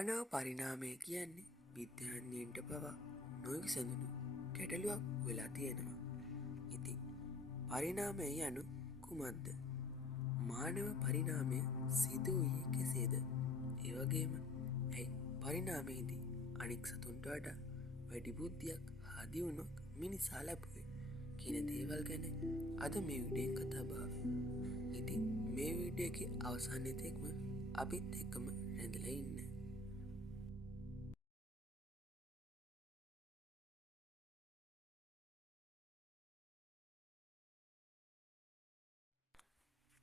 මානව පරිණාමය කියන්නේ විද්‍යාඥයන්ට පවා නොවිසඳුණු ගැටලුවක් වෙලා තියෙනවා. ඉතින් පරිණාමය යනු කුමක්ද? මානව පරිණාමය සිදු වූයේ කෙසේද? ඒවගේම ඇයි පරිණාමයේදී අනික් සතුන්ට වඩා වැඩි බුද්ධියක් හදිවුණක් මිනිසා ලැබුවේ කියන දේවල් ගැන අද මේ විඩියෙන් කතා බහ. ඉතින් මේ වීඩියෝ එකේ අවසානයේ තෙක්ම අපිත් එක්කම රැඳලා ඉන්න.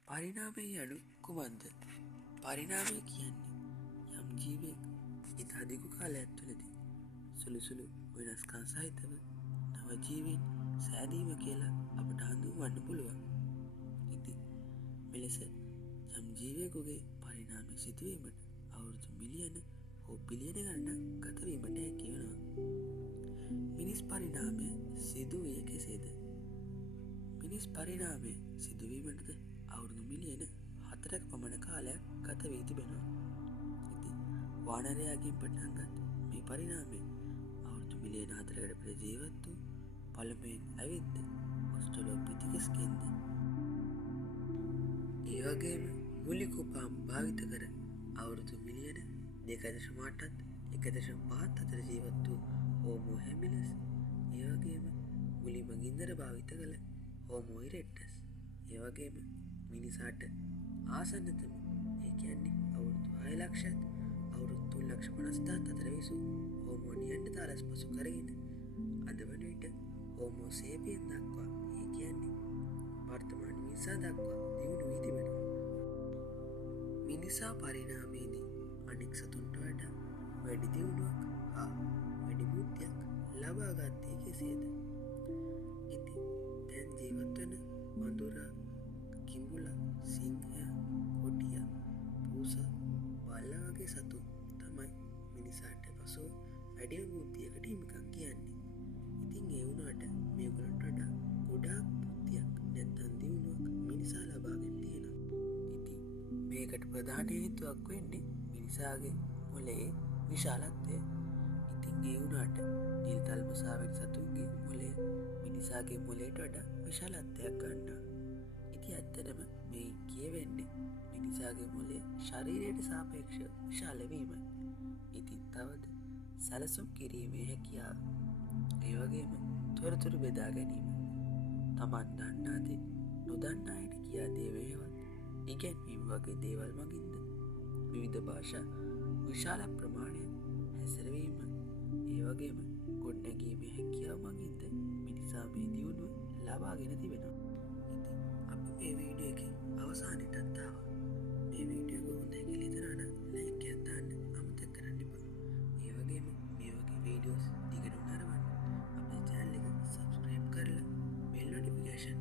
පරිණාමය යනු කුමක්ද? පරිණාමය කියන්නේ යම් ජීවයෙක් ඉතා දිගු කාලයක් තුළදී සුළු වෙනස්කම් සහිතව නව ජීවීන් සෑදීම කියලා අපට හඳුන්වන්න පුළුවන්. ඉතින් මෙලෙස යම් ජීවයෙකුගේ පරිණාමය සිදුවීමට අවුරුදු මිලියන හෝ බිලියන ගණනක් ගතවීමට හැකි වෙනවා. මිනිස් පරිණාමය සිදුවිය කෙසේද? මිනිස් පරිණාමය සිදුවීමටද අවුරුදු මිලියන 4ක පමණ කාලයක් ගත වී තිබෙනවා. ඉතින් වානරයාගෙන් පටන්ගත් මේ පරිණාමය අවුරුදු මිලියන 4කට පෙර ජීවත් වූ පළමුවෙන් ඇවිත් ඔස්ට්‍රලෝපිතිකස්ගෙන්ද ඒ වගේම මුලික උපාම් භාවිත කර අවුරුදු මිලියන 2.8ත් 1.5ත් අතර ජීවත් වූ හෝමෝ හැමිලස්, ඒ වගේම මුලින්ම ගින්දර භාවිත කළ හෝමෝ ඉරෙක්ටස්, ඒ වගේම මිනිසාට ආසන්නතම ඒ කියන්නේ අවුරුදු 6 ලක්ෂත් අවුරුදු 3,50,000ත් අතර විසූ හෝමෝ නියන්ඩර්තාලස් පසු කරගෙන අද වන විට හෝමෝ සේපියන් දක්වා ඒ කියන්නේ වර්තමාන මිනිසා දක්වා දියුණු වී තිබෙනවා. මිනිසා පරිණාමයේදී අනෙක් සතුන්ට වඩා වැඩි දියුණුවක් හා වැඩි බුද්ධියක් ලබා ගත්තේ කෙසේද? ඉතින් දැන් ජීවත් වන වඳුරා, කිඹුලා, සිංහයා, කොටියා, පූසා, බල්ලා වගේ සතුන් තමයි මිනිසාට පසුව වැඩිම බුද්ධියකට හිමිකම් කියන්නේ. ඉතින් ඒ වුණාට මේගොල්ලන්ට වඩා ගොඩාක් බුද්ධියක් නැත්නම් දියුණුවක් මිනිසා ලබාගෙන තියෙනවා. ඉතින් මේකට ප්‍රධාන හේතුවක් වෙන්නේ මිනිසාගේ මොළයේ විශාලත්වය. ඉතින් ඒ වුණාට නිල්තල් මසාවෙන් සතුන්ගේ මොළය මිනිසාගේ මොළයට වඩා විශාලත්වයක් ගන්නවා. ඉතින් ඇත්තටම මේ කියවෙන්නේ මිනිසාගේ මොළය ශරීරයට සාපේක්ෂව විශාල වීමයි. ඉතින් තවද සැලසුම් කිරීමේ හැකියාව, ඒ වගේම තොරතුරු බෙදා ගැනීම, තමන් දන්නා දේ නොදන්නා අයට කියා දේවේවත් ඉගැන්වීම වගේ දේවල් මගින්ද විවිධ භාෂා විශාල ප්‍රමාණයක් හැසිරවීම, ඒ වගේම ගොඩනැගීමේ හැකියාව මගින්ද මිනිසා මේ දියුණුව ලබාගෙන තිබෙනවා. ඉතින් අපි මේ වීඩියෝ එකේ අවසානයටත් ආවා. මේ වීඩියෝ එක හොඳයි කියලා හිතනවනම් ලයික් එකක් දාන්න අමතක කරන්න එපා. ඒ වගේම මේ වගේ වීඩියෝස් දිගටම නරඹන්න අපේ channel එක subscribe කරලා bell notification